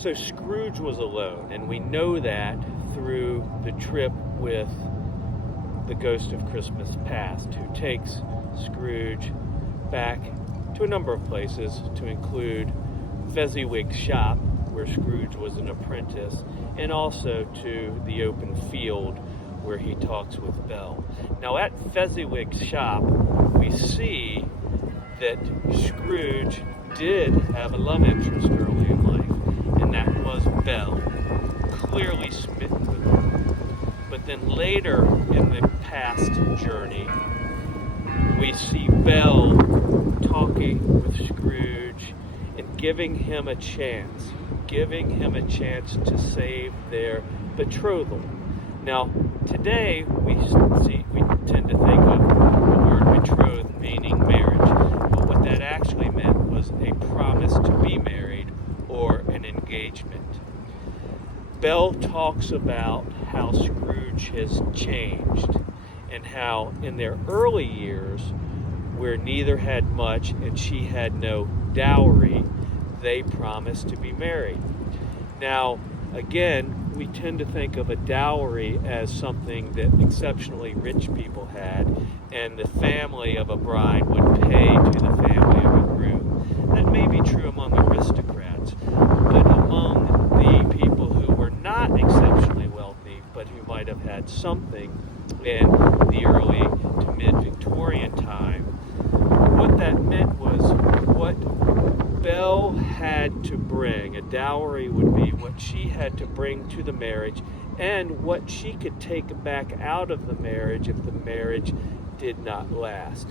So Scrooge was alone, and we know that through the trip with the Ghost of Christmas Past, who takes Scrooge back to a number of places, to include Fezziwig's shop, where Scrooge was an apprentice, and also to the open field where he talks with Belle. Now at Fezziwig's shop, we see that Scrooge did have a love interest early in life, and that was Belle, clearly smitten with her. But then later in the past journey, we see Belle talking with Scrooge and giving him a chance to save their betrothal. Now, today we tend to think of the word betrothed meaning marriage, but what that actually meant was a promise to be married or an engagement. Belle talks about how Scrooge has changed and how in their early years, where neither had much and she had no dowry, they promised to be married. Now, again, we tend to think of a dowry as something that exceptionally rich people had, and the family of a bride would pay to the family of a groom. That may be true among aristocrats, but among the people who were not exceptionally wealthy, but who might have had something in the early to mid-Victorian time, what that meant was what Belle had to bring. A dowry would be what she had to bring to the marriage and what she could take back out of the marriage if the marriage did not last.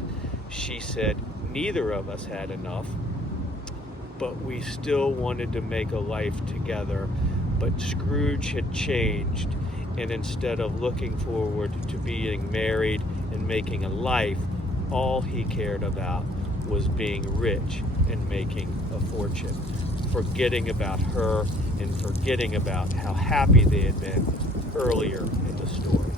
She said, neither of us had enough, but we still wanted to make a life together. But Scrooge had changed, and instead of looking forward to being married and making a life, all he cared about was being rich and making a fortune, forgetting about her and forgetting about how happy they had been earlier in the story.